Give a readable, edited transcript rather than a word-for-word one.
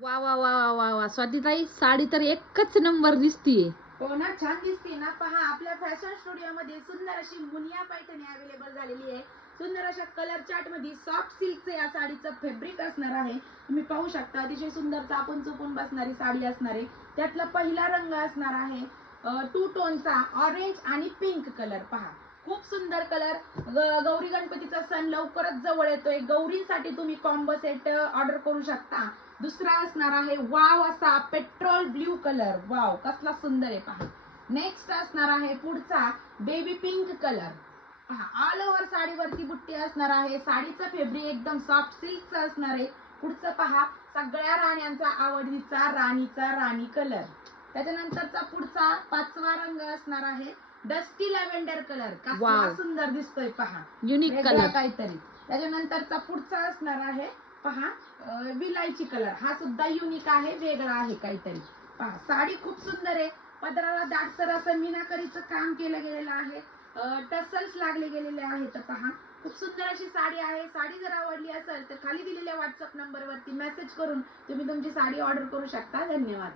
वा वा वा वा वा वा स्वातीताई, साडी तर एकच नंबर दिसतीये. हो ना, छान दिसते ना. पहा, आपल्या फॅशन स्टुडिओ मध्ये सुंदर अशी मुनिया पैठणी अवेलेबल झालेली आहे. सुंदर अशा कलर चार्ट मध्ये सॉफ्ट सिल्कचे या साडीचं फॅब्रिक असणार आहे. तुम्ही पाहू शकता, अतिशय सुंदर चापून चुपून बसणारी साडी असणार आहे. त्यातला पहिला रंग असणार आहे टू टोनचा ऑरेंज आणि पिंक कलर. पहा, खूप सुंदर कलर. गौरी गणपतीचा सण लवकरच जवळ येतोय. गौरींसाठी तुम्ही कॉम्बो सेट ऑर्डर करू शकता. दुसरा असणार आहे वाव असा पेट्रोल ब्ल्यू कलर. वाव, कसला सुंदर आहे पहा. नेक्स्ट असणार आहे पुढचा बेबी पिंक कलर. पहा, ऑल ओव्हर साडीवरती बुट्टी असणार आहे. साडीचं फॅब्रिक एकदम सॉफ्ट सिल्कचं असणार आहे. पुढचं पहा, सगळ्या राण्यांचा आवडीचा राणीचा राणी कलर. त्याच्यानंतरचा पुढचा पाचवा रंग असणार आहे डस्टी लॅव्हेंडर कलर. कसला सुंदर दिसतोय पहा, युनिक कलर काहीतरी. त्याच्यानंतरचा पुढचा असणार आहे पहा विलायची कलर. हा सुद्धा युनिक आहे, वेगळा आहे काहीतरी. पहा, साडी खूप सुंदर आहे. पदराला दाटसर असं मीनाकरीचं काम केलं गेलेलं आहे. टसल्स लागले गेलेले आहेत. पहा, खूप सुंदर अशी साडी आहे. साडी जर आवडली असेल तर खाली दिलेल्या व्हॉट्सअप नंबरवरती मेसेज करून तुम्ही तुमची साडी ऑर्डर करू शकता. धन्यवाद.